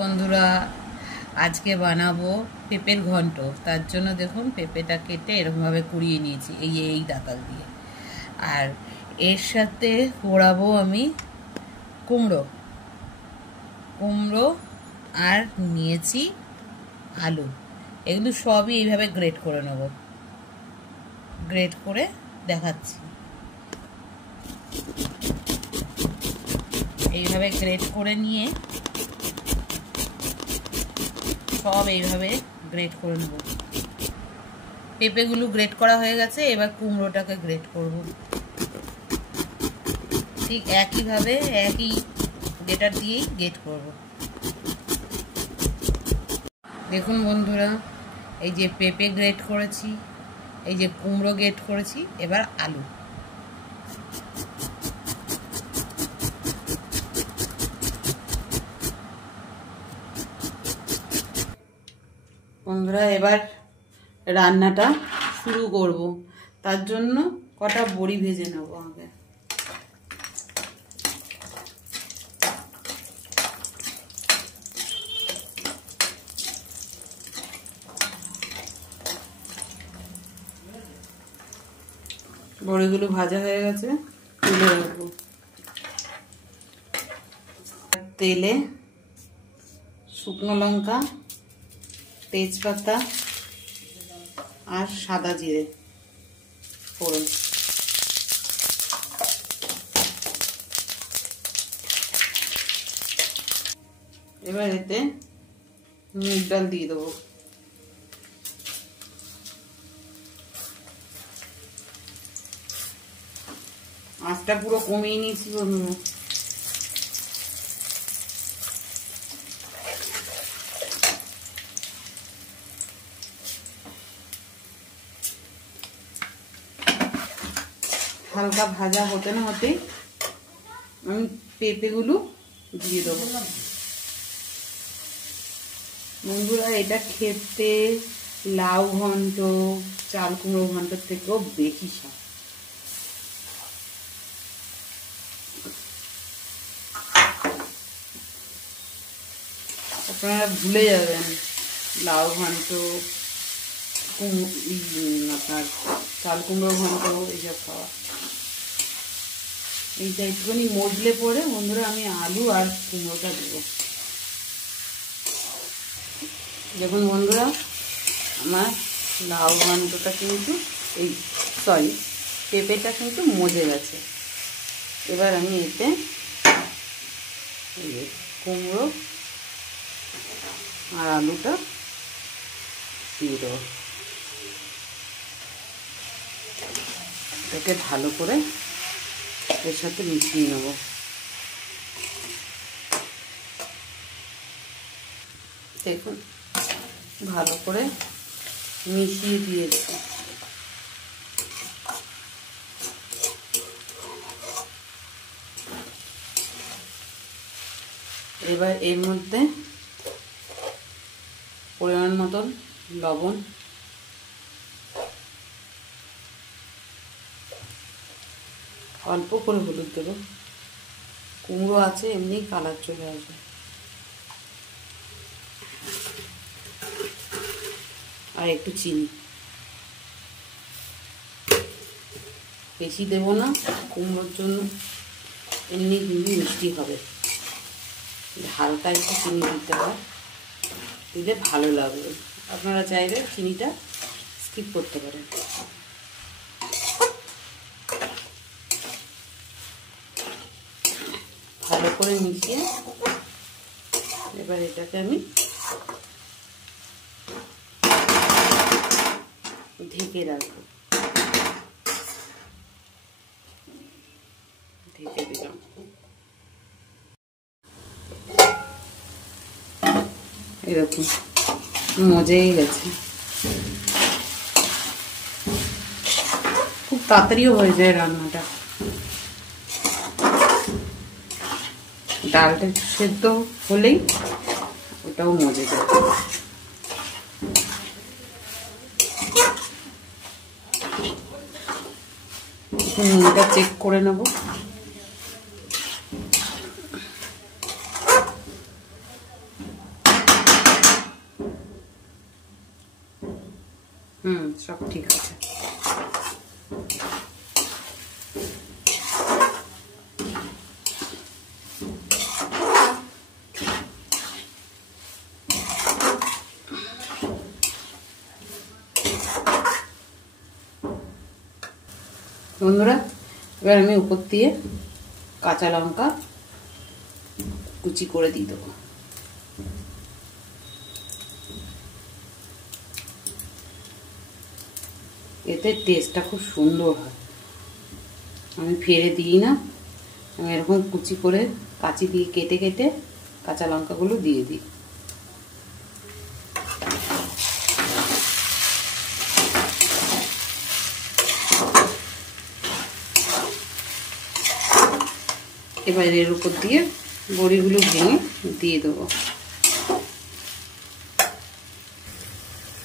বন্ধুরা, আজকে বানাবো পেঁপের ঘন্ট। তার জন্য দেখুন পেঁপেটা কেটে এরকমভাবে কুড়িয়ে নিয়েছি এই দাঁতাল দিয়ে। আর এর সাথে পোড়াবো আমি কুমড়ো আর নিয়েছি আলু। এগুলো সবই এইভাবে গ্রেট করে নেব। গ্রেট করে দেখাচ্ছি। এইভাবে গ্রেট করে নিয়ে সব এইভাবে গ্রেট করে নেব। পেঁপেগুলো গ্রেট করা হয়ে গেছে, এবার কুমড়োটাকে গ্রেট করব। ঠিক একইভাবে একই গ্রেটার দিয়েই গ্রেট করব। দেখুন বন্ধুরা, এই যে পেঁপে গ্রেট করেছি, এই যে কুমড়ো গ্রেট করেছি, এবার আলু। বন্ধুরা, এবার রান্নাটা শুরু করব। তার জন্য কটা বড়ি ভেজে নেব আগে। বড়িগুলো ভাজা হয়ে গেছে, তুলে রাখবো। তেলে শুকনো লঙ্কা, তেজপাতা আর সাদা জিরে ফোড়ন। এবার এতে মুগ ডাল দিয়ে দেবো। আঁচটা পুরো কমিয়ে নিয়েছি বন্ধুরা। হালকা ভাজা হতে না হতেই আমি পেঁপেগুলো দিয়ে দেবো। বন্ধুরা, এটা খেতে লাউ ঘন্ট, চাল কুমড়ো ঘন্টের থেকেও বেশি স্বাদ। আপনারা ভুলে যাবেন লাউ ঘন্ট, আপনার চাল কুমড়ো ঘন্ট এইসব খাওয়া। এইটা একটুখানি মজলে পরে বন্ধুরা আমি আলু আর কুমড়োটা দেবো। দেখুন বন্ধুরা, আমার লাউ ঘন্টটা কিন্তু পেঁপেটা কিন্তু মজে গেছে। এবার আমি এতে কুমড়ো আর আলুটা দিয়ে দেবো। এটাকে ভালো করে এর সাথে মিশিয়ে নেব। দেখুন ভালো করে মিশিয়ে দিয়েছি। এবার এর মধ্যে পরিমাণ মতন লবণ, অল্প করে হলুদ দেব। কুমড়ো আছে, এমনি কালার চলে আসবে। আর একটু চিনি, বেশি দেব না, কুমড়োর জন্য এমনি মিষ্টি হবে। হালকা একটু চিনি দিতে হয়, দিলে ভালো লাগবে। আপনারা চাইলে চিনিটা স্কিপ করতে পারেন। ভালো করে মিশিয়ে এবার এটাকে আমি ঢেকে রাখবো। ঢেকে দিলাম। এরকম মজেই গেছে। খুব তাড়াতাড়িও হয়ে যায় রান্নাটা। ডালটা একটু সেদ্ধ হলেই ওটাও মজে যায়। নুনটা চেক করে নেব। সব ঠিক আছে। বন্ধুরা, এবার আমি উপর দিয়ে কাঁচা লঙ্কা কুচি করে দিয়ে দেবো। এতে টেস্টটা খুব সুন্দর হয়। আমি ফেলে দিই না, আমি এরকম কুচি করে কাঁচি দিয়ে কেটে কেটে কাঁচা লঙ্কাগুলো দিয়ে দিই। এবার এর উপর দিয়ে বড়িগুলো ভেঙে দিয়ে দেবো।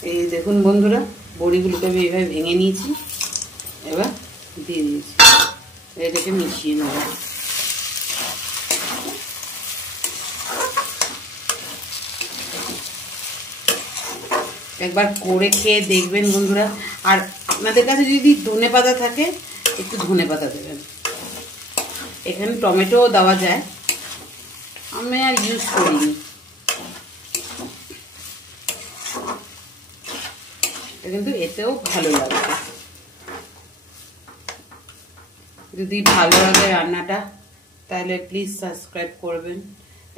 এই দেখুন বন্ধুরা, বড়িগুলোকে আমি এইভাবে ভেঙে নিয়েছি, এবার দিয়ে দিয়েছি। এটাকে মিশিয়ে নেব। একবার করে খেয়ে দেখবেন বন্ধুরা। আর আপনাদের কাছে যদি ধনেপাতা থাকে একটু ধনেপাতা দেবেন। এখানে টমেটো দেওয়া যায়, আমি আর ইউজ করিনি। কিন্তু এতেও ভালো লাগবে। যদি ভালো লাগে রান্নাটা তাহলে প্লিজ সাবস্ক্রাইব করবেন,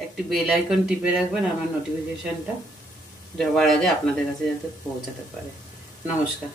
একটি বেল আইকন টিপে রাখবেন আমার নোটিফিকেশনটা দেওয়ার আগে আপনাদের কাছে যাতে পৌঁছাতে পারে। নমস্কার।